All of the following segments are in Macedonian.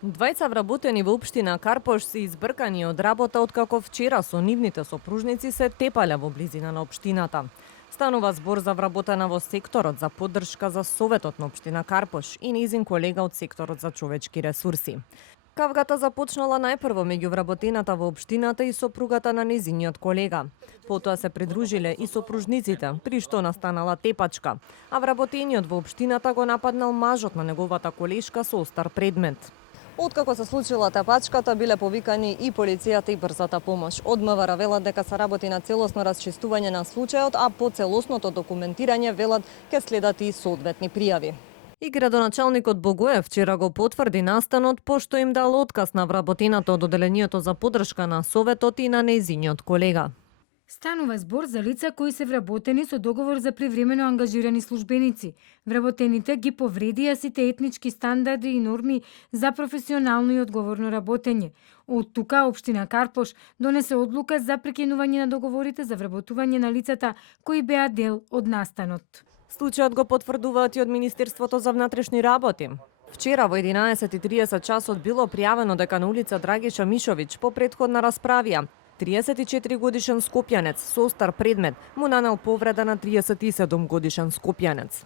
Двајца вработени во општина Карпош се избркани од работа откако вчера со нивните сопружници се тепале во близина на општината. Станува збор за вработена во секторот за поддршка за Советот на општина Карпош и нејзин колега од секторот за човечки ресурси. Кавгата започнала најпрво меѓу вработената во општината и сопругата на нејзиниот колега. Потоа се придружиле и сопружниците, при што настанала тепачка, а вработениот во општината го нападнал мажот на неговата колешка со остар предмет. Откако се случила тепачката, биле повикани и полицијата и брзата помош. Од МВР велат дека се работи на целосно расчистување на случајот, а по целосното документирање велат ке следат и соодветни пријави. И градоначалникот Богоев вчера го потврди настанот, пошто им дал отказ на вработената од Оделенијето за поддршка на Советот и на нејзиниот колега. Станува збор за лица кои се вработени со договор за привремено ангажирани службеници. Вработените ги повредија сите етнички стандарди и норми за професионално и одговорно работење. Од тука општина Карпош донесе одлука за прекинување на договорите за вработување на лицата кои беа дел од настанот. Случајот го потврдуваат и од Министерството за внатрешни работи. Вчера во 11:30 часот било пријавено дека на улица Драгиша Мишовиќ по претходна расправија 34 годишен скопјанец со остар предмет му нанел повреда на 37 годишен скопјанец.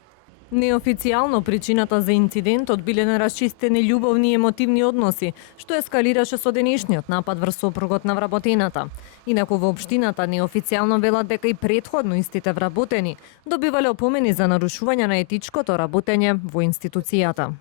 Неофицијално причината за инцидентот биле нерасчистени љубовни и емотивни односи, што ескалираше со денешниот напад врз сопругот на вработената. Инаку во општината неофицијално велат дека и претходно истите вработени добивале опомени за нарушување на етичкото работење во институцијата.